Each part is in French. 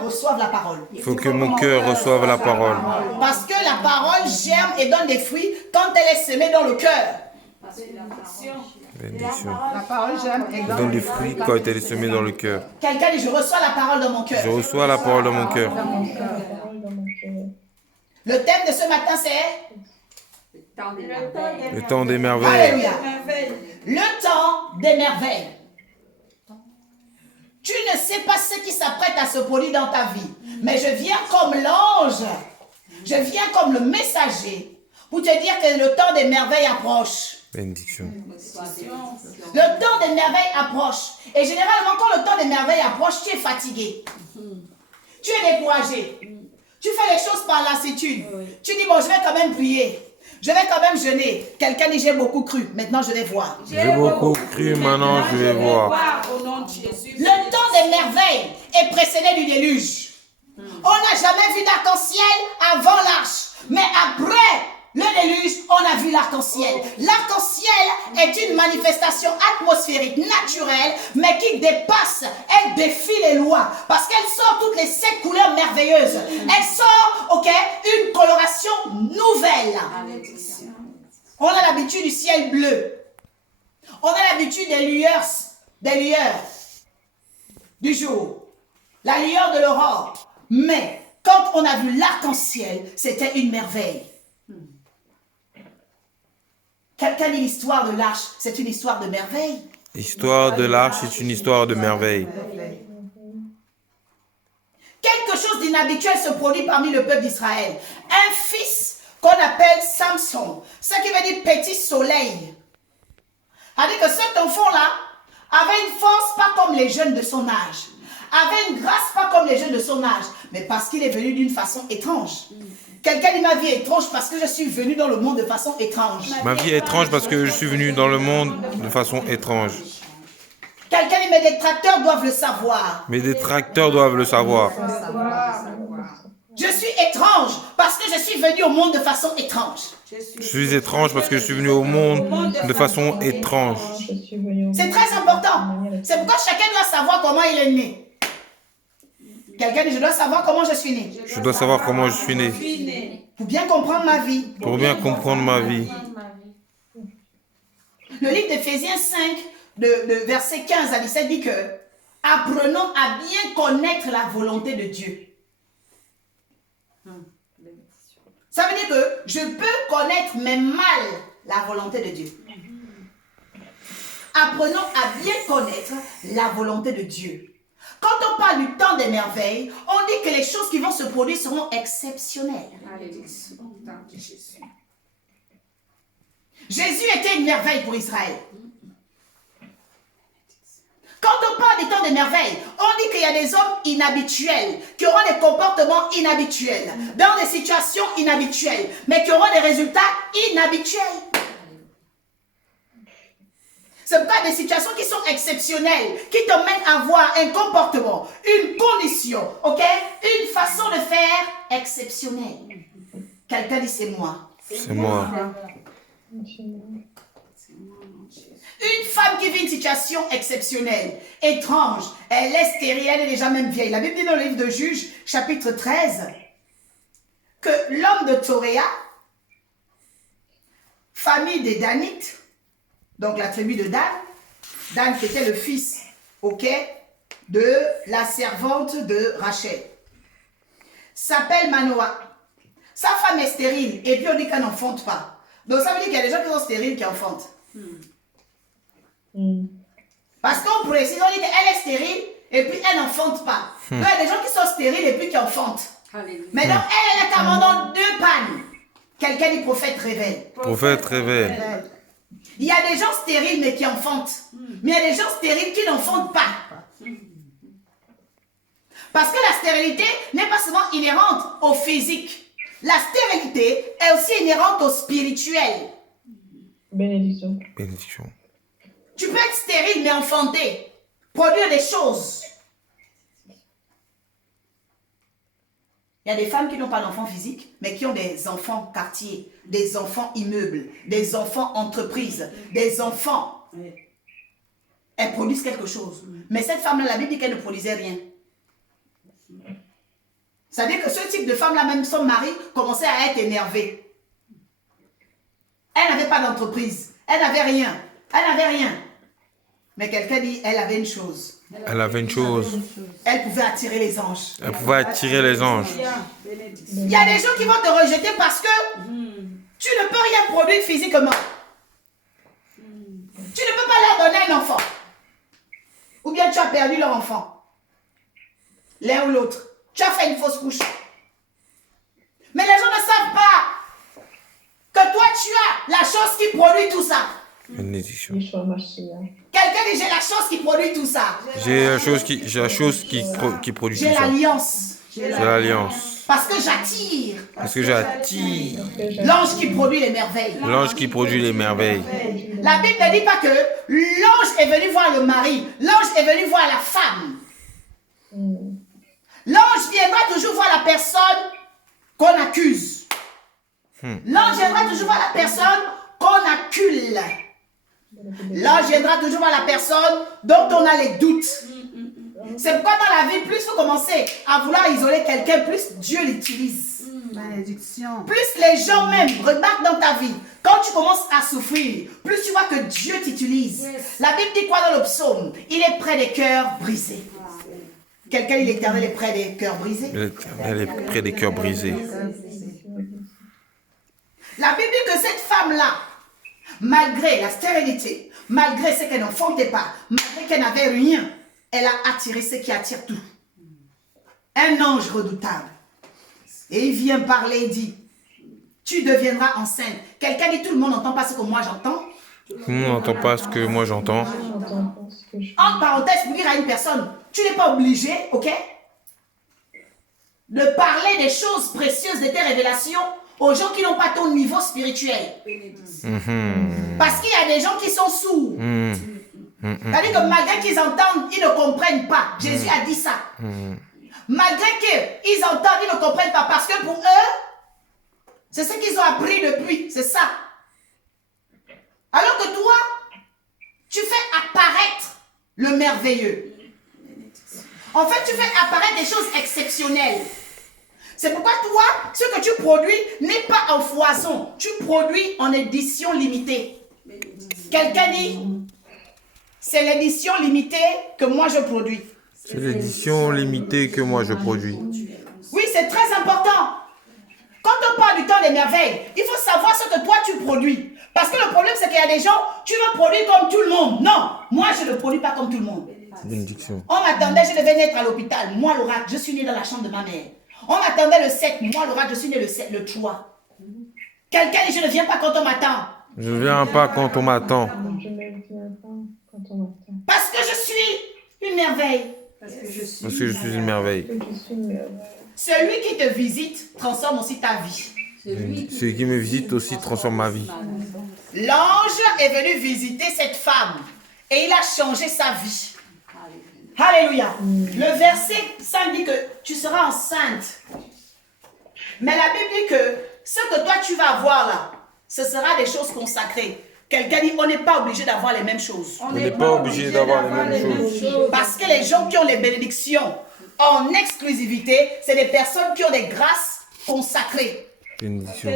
reçoive la parole. Il faut que mon cœur reçoive la parole. Parce que la parole germe et donne des fruits quand elle est semée dans le cœur. Bénédiction. La parole germe et Elle donne des fruits quand elle est semée dans le cœur. Quelqu'un dit, je reçois la parole dans mon cœur. Je reçois la parole dans mon cœur. Le thème de ce matin, c'est Le temps des merveilles. Alléluia. Le temps des merveilles. Tu ne sais pas ce qui s'apprête à se produire dans ta vie. Mais je viens comme l'ange. Je viens comme le messager pour te dire que le temps des merveilles approche. Bénédiction. Le temps des merveilles approche. Et généralement, quand le temps des merveilles approche, tu es fatigué. Tu es découragé. Tu fais les choses par lassitude. Tu dis, bon, je vais quand même prier. Je vais quand même jeûner. Quelqu'un dit, j'ai beaucoup cru. Maintenant, je vais voir. J'ai beaucoup cru, maintenant je vais voir. Le temps des merveilles est précédé du déluge. On n'a jamais vu d'arc-en-ciel avant l'arche. Mais après le déluge, on a vu l'arc-en-ciel. L'arc-en-ciel est une manifestation atmosphérique, naturelle, mais qui dépasse, elle défie les lois. Parce qu'elle sort toutes les 7 couleurs merveilleuses. Elle sort, une coloration nouvelle. On a l'habitude du ciel bleu. On a l'habitude des lueurs du jour. La lueur de l'aurore. Mais quand on a vu l'arc-en-ciel, c'était une merveille. Quelqu'un dit l'histoire de l'arche, c'est une histoire de merveille. L'histoire de l'arche est une histoire de merveille. Quelque chose d'inhabituel se produit parmi le peuple d'Israël. Un fils qu'on appelle Samson, ce qui veut dire petit soleil. C'est-à-dire que cet enfant-là avait une force pas comme les jeunes de son âge, avait une grâce pas comme les jeunes de son âge, mais parce qu'il est venu d'une façon étrange. Quelqu'un dit ma vie est étrange parce que je suis venu dans le monde de façon étrange. Ma vie est étrange parce que je suis venu dans le monde de façon étrange. Quelqu'un dit mes détracteurs doivent le savoir. Mes détracteurs doivent le savoir. Je suis étrange parce que je suis venu au monde de façon étrange. Je suis étrange parce que je suis venu au monde de façon étrange. C'est très important. C'est pourquoi chacun doit savoir comment il est né. Quelqu'un dit, je dois savoir comment je suis né. Je dois savoir comment je suis né. Pour bien comprendre ma vie. Pour bien comprendre ma vie. Le livre d'Éphésiens 5, de verset 15 à 17 dit que apprenons à bien connaître la volonté de Dieu. Ça veut dire que je peux connaître mais mal la volonté de Dieu. Apprenons à bien connaître la volonté de Dieu. Quand on parle du temps des merveilles, on dit que les choses qui vont se produire seront exceptionnelles. Jésus était une merveille pour Israël. Quand on parle du temps des merveilles, on dit qu'il y a des hommes inhabituels, qui auront des comportements inhabituels, dans des situations inhabituelles, mais qui auront des résultats inhabituels. C'est pas des situations qui sont exceptionnelles, qui t'emmènent à avoir un comportement, une condition, une façon de faire exceptionnelle. Quelqu'un dit c'est moi. C'est moi. Une femme qui vit une situation exceptionnelle, étrange, elle est stérile, elle est déjà même vieille. La Bible dit dans le livre de Juges, chapitre 13, que l'homme de Toréa, famille des Danites, donc la tribu de Dan, Dan qui était le fils, de la servante de Rachel, s'appelle Manoah. Sa femme est stérile, et puis on dit qu'elle n'enfante pas. Donc ça veut dire qu'il y a des gens qui sont stériles qui enfantent. Parce qu'on précise, on dit qu'elle est stérile, et puis elle n'enfante pas. Donc il y a des gens qui sont stériles et puis qui enfantent. Mais donc elle est carrément dans 2 pannes. Quelqu'un dit prophète révèle. Prophète révèle. Il y a des gens stériles mais qui enfantent. Mais il y a des gens stériles qui n'enfantent pas. Parce que la stérilité n'est pas seulement inhérente au physique. La stérilité est aussi inhérente au spirituel. Bénédiction. Bénédiction. Tu peux être stérile mais enfanter. Produire des choses. Il y a des femmes qui n'ont pas d'enfants physiques, mais qui ont des enfants quartiers, des enfants immeubles, des enfants entreprises, des enfants. Elles produisent quelque chose. Mais cette femme-là, la Bible dit qu'elle ne produisait rien. C'est-à-dire que ce type de femme-là, même son mari, commençait à être énervé. Elle n'avait pas d'entreprise. Elle n'avait rien. Elle n'avait rien. Mais quelqu'un dit, elle avait une chose. Elle avait une chose. Elle pouvait attirer les anges. Elle pouvait attirer les anges. Il y a des gens qui vont te rejeter parce que tu ne peux rien produire physiquement. Tu ne peux pas leur donner un enfant. Ou bien tu as perdu leur enfant. L'un ou l'autre. Tu as fait une fausse couche. Mais les gens ne savent pas que toi tu as la chose qui produit tout ça. Bénédiction. Yeshua Mashiach. Quelqu'un dit j'ai la chose qui produit tout ça. J'ai la chose qui produit tout J'ai ça. l'alliance. C'est l'alliance. Parce que j'attire Parce que j'attire l'ange qui produit les merveilles. l'ange qui produit les merveilles. La Bible ne dit pas que l'ange est venu voir le mari. L'ange est venu voir la femme. L'ange viendra toujours voir la personne qu'on accuse. L'ange viendra toujours voir la personne qu'on accule. L'ange viendra toujours voir la personne dont on a les doutes. C'est pourquoi dans la vie, plus vous commencez à vouloir isoler quelqu'un, plus Dieu l'utilise. Malédiction. Plus les gens même remarquent dans ta vie, quand tu commences à souffrir, plus tu vois que Dieu t'utilise. La Bible dit quoi dans le psaume? Il est près des cœurs brisés. Quelqu'un dit l'Éternel est près des cœurs brisés. L'Éternel est près des cœurs brisés. La Bible dit que cette femme-là, malgré la stérilité, malgré ce qu'elle n'enfantait pas, malgré qu'elle n'avait rien, elle a attiré ce qui attire tout. Un ange redoutable. Et il vient parler et dit, tu deviendras enceinte. Quelqu'un dit, tout le monde n'entend pas ce que moi j'entends. Tout le monde n'entend pas ce que moi j'entends. En parenthèse, pour dire à une personne, tu n'es pas obligé, ok, de parler des choses précieuses de tes révélations aux gens qui n'ont pas ton niveau spirituel. Parce qu'il y a des gens qui sont sourds. C'est-à-dire que malgré qu'ils entendent, ils ne comprennent pas. Jésus a dit ça. Malgré qu'ils entendent, ils ne comprennent pas. Parce que pour eux, c'est ce qu'ils ont appris depuis. C'est ça. Alors que toi, tu fais apparaître le merveilleux. En fait, tu fais apparaître des choses exceptionnelles. C'est pourquoi toi, ce que tu produis n'est pas en foison. Tu produis en édition limitée. Quelqu'un dit, c'est l'édition limitée que moi je produis. C'est l'édition limitée que moi je produis. Oui, c'est très important. Quand on parle du temps des merveilles, il faut savoir ce que toi tu produis. Parce que le problème, c'est qu'il y a des gens, tu veux produire comme tout le monde. Non, moi je ne produis pas comme tout le monde. Bénédiction. On m'attendait, je devais naître à l'hôpital. Moi, l'oracle, je suis né dans la chambre de ma mère. On m'attendait le 7, moi, l'oracle, je suis né le 3. Quelqu'un dit, je ne viens pas quand on m'attend. Je ne viens pas quand on m'attend. Je ne viens pas quand on m'attend. Parce que je suis une merveille. Parce que je suis une merveille. Je suis merveilleux. Celui qui te visite transforme aussi ta vie. Celui qui me visite aussi transforme ma vie. L'ange est venu visiter cette femme et il a changé sa vie. Alléluia. Le verset 5 dit que tu seras enceinte. Mais la Bible dit que ce que toi tu vas avoir là, ce sera des choses consacrées. Quelqu'un dit, on n'est pas obligé d'avoir les mêmes choses. On n'est pas obligé d'avoir les mêmes choses. Parce que les gens qui ont les bénédictions en exclusivité, c'est des personnes qui ont des grâces consacrées. Bénédiction.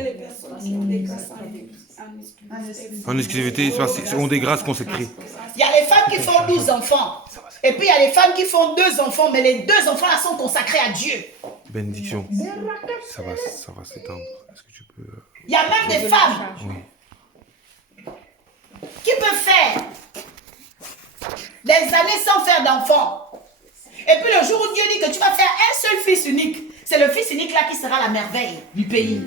En exclusivité, ce sont des grâces consacrées. Il y a les femmes qui font 12 enfants. Et puis il y a les femmes qui font 2 enfants, mais les 2 enfants là sont consacrés à Dieu. Bénédiction. Ça va s'éteindre. Est-ce que tu peux... Il y a même des femmes qui peuvent faire des années sans faire d'enfants. Et puis le jour où Dieu dit que tu vas faire un seul fils unique, c'est le fils unique là qui sera la merveille du pays.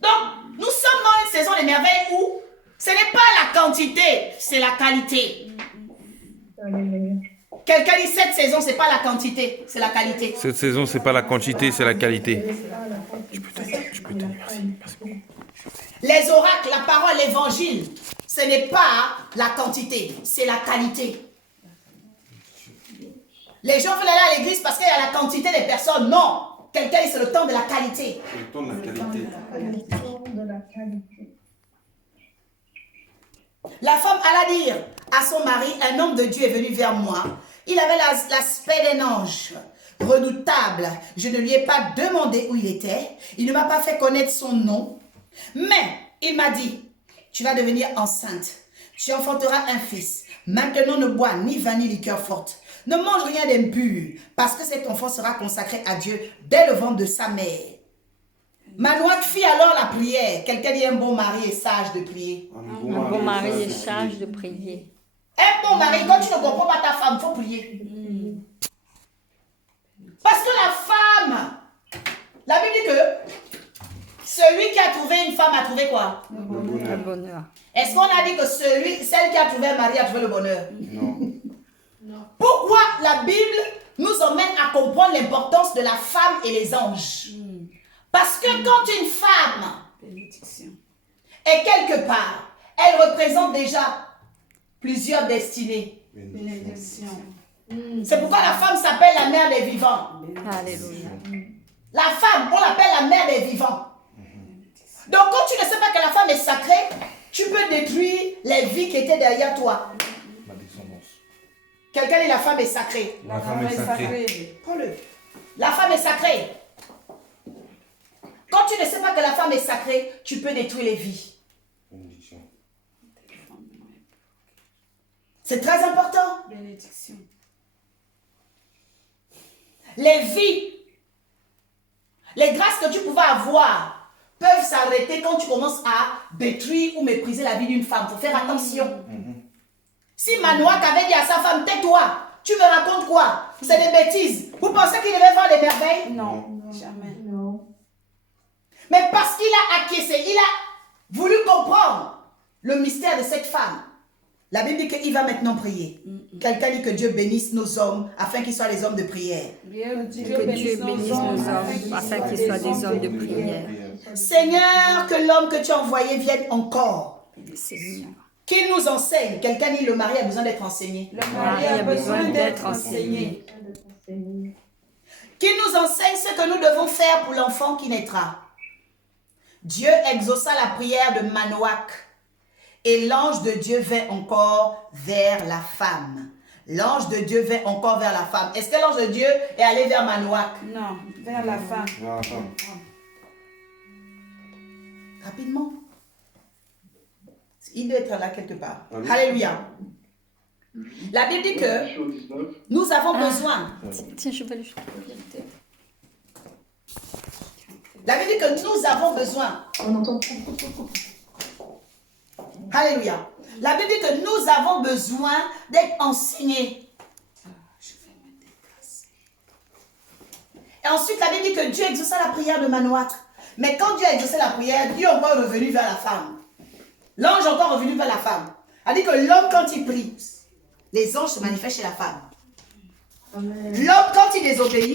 Donc, nous sommes dans une saison de merveilles où ce n'est pas la quantité, c'est la qualité. Alléluia. Quelqu'un dit cette saison, c'est pas la quantité, c'est la qualité. Cette saison, c'est pas la quantité, c'est la qualité. Tu peux tenir, merci. Merci beaucoup. Les oracles, la parole, l'évangile, ce n'est pas la quantité, c'est la qualité. Les gens veulent aller à l'église parce qu'il y a la quantité des personnes. Non, quelqu'un dit c'est le temps de la qualité. C'est le temps de la qualité. De la qualité. La femme alla dire à son mari, un homme de Dieu est venu vers moi. Il avait l'aspect d'un ange, redoutable. Je ne lui ai pas demandé où il était. Il ne m'a pas fait connaître son nom. Mais il m'a dit, tu vas devenir enceinte. Tu enfanteras un fils. Maintenant, ne bois ni vin ni liqueur forte. Ne mange rien d'impur, parce que cet enfant sera consacré à Dieu dès le ventre de sa mère. Manoak fit alors la prière. Quelqu'un dit un bon mari est sage de prier. Un bon mari est sage de prier. Un bon mari, quand tu ne comprends pas ta femme, il faut prier. Parce que la femme, la Bible dit que celui qui a trouvé une femme a trouvé quoi? Le bonheur. Est-ce qu'on a dit que celle qui a trouvé un mari a trouvé le bonheur? Non. Pourquoi la Bible nous emmène à comprendre l'importance de la femme et les anges? Parce que quand une femme est quelque part, elle représente déjà plusieurs destinées. C'est pourquoi la femme s'appelle la mère des vivants. Alléluia. La femme, on l'appelle la mère des vivants. Donc quand tu ne sais pas que la femme est sacrée, tu peux détruire les vies qui étaient derrière toi. Ma descendance. Quelqu'un dit la femme est sacrée. La femme est sacrée. Prends-le. La femme est sacrée. Quand tu ne sais pas que la femme est sacrée, tu peux détruire les vies. Bénédiction. C'est très important. Bénédiction. Les vies, les grâces que tu pouvais avoir peuvent s'arrêter quand tu commences à détruire ou mépriser la vie d'une femme. Il faut faire attention. Si Manoak avait dit à sa femme, tais-toi, tu me racontes quoi? C'est des bêtises. Vous pensez qu'il devait voir des merveilles? Non, jamais. Non. Mais parce qu'il a acquiescé, il a voulu comprendre le mystère de cette femme. La Bible dit qu'il va maintenant prier. Quelqu'un dit que Dieu bénisse nos hommes afin qu'ils soient les hommes de prière. Que Dieu bénisse nos hommes afin qu'ils soient des hommes de prière. Seigneur, que l'homme que tu as envoyé vienne encore. Seigneur. Qu'il nous enseigne. Quelqu'un dit le mari a besoin d'être enseigné. Le mari a besoin d'être enseigné. Qu'il nous enseigne ce que nous devons faire pour l'enfant qui naîtra. Dieu exauça la prière de Manoak. Et l'ange de Dieu vint encore vers la femme. L'ange de Dieu vint encore vers la femme. Est-ce que l'ange de Dieu est allé vers Manoak? Non, vers la femme. La femme. Rapidement. Il doit être là quelque part. Allô? Alléluia. La Bible dit que nous avons besoin. Tiens, je vais le jeter. La Bible dit que nous avons besoin. On entend. Alléluia. La Bible dit que nous avons besoin d'être enseignés. Et ensuite, la Bible dit que Dieu exauça la prière de Manoak. Mais quand Dieu a exaucé la prière, Dieu est encore revenu vers la femme. L'ange est encore revenu vers la femme. Elle dit que l'homme, quand il prie, les anges se manifestent chez la femme. Amen. L'homme, quand il désobéit,